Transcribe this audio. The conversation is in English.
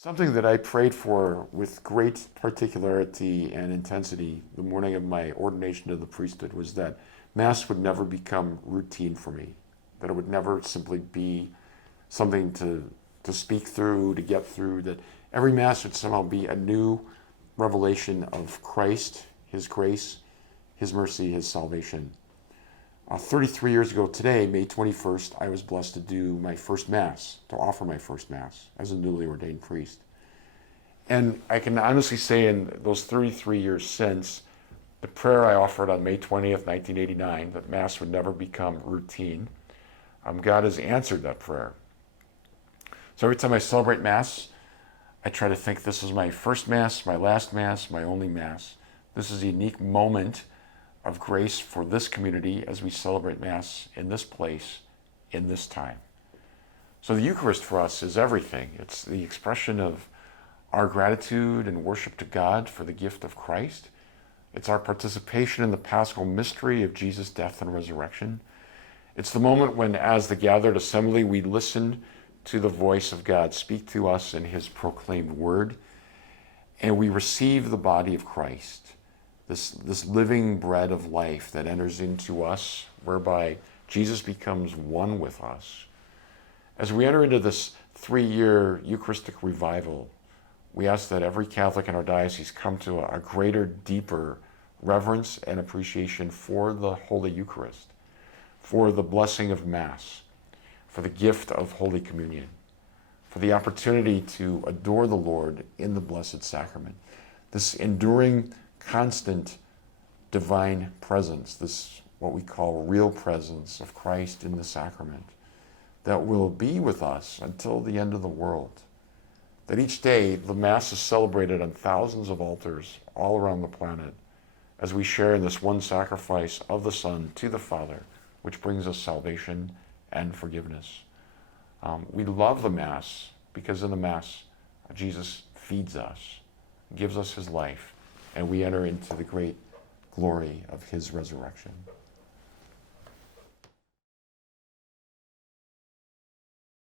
Something that I prayed for with great particularity and intensity the morning of my ordination to the priesthood was that Mass would never become routine for me, that it would never simply be something to speak through, to get through, that every Mass would somehow be a new revelation of Christ, His grace, His mercy, His salvation. 33 years ago today, May 21st, I was blessed to do my first Mass, to offer my first Mass as a newly ordained priest. And I can honestly say in those 33 years since, the prayer I offered on May 20th, 1989, that Mass would never become routine, God has answered that prayer. So every time I celebrate Mass, I try to think this is my first Mass, my last Mass, my only Mass. This is a unique moment of grace for this community as we celebrate Mass in this place, in this time. So the Eucharist for us is everything. It's the expression of our gratitude and worship to God for the gift of Christ. It's our participation in the Paschal mystery of Jesus' death and resurrection. It's the moment when, as the gathered assembly, we listen to the voice of God speak to us in His proclaimed word, and we receive the body of Christ, this living bread of life that enters into us, whereby Jesus becomes one with us. As we enter into this 3-year Eucharistic revival, we ask that every Catholic in our diocese come to a greater, deeper reverence and appreciation for the Holy Eucharist, for the blessing of Mass, for the gift of Holy Communion, for the opportunity to adore the Lord in the Blessed Sacrament. This enduring, constant divine presence, this what we call real presence of Christ in the sacrament, that will be with us until the end of the world. That each day the Mass is celebrated on thousands of altars all around the planet as we share in this one sacrifice of the Son to the Father, which brings us salvation and forgiveness. We love the Mass because in the Mass, Jesus feeds us, gives us His life, and we enter into the great glory of His resurrection.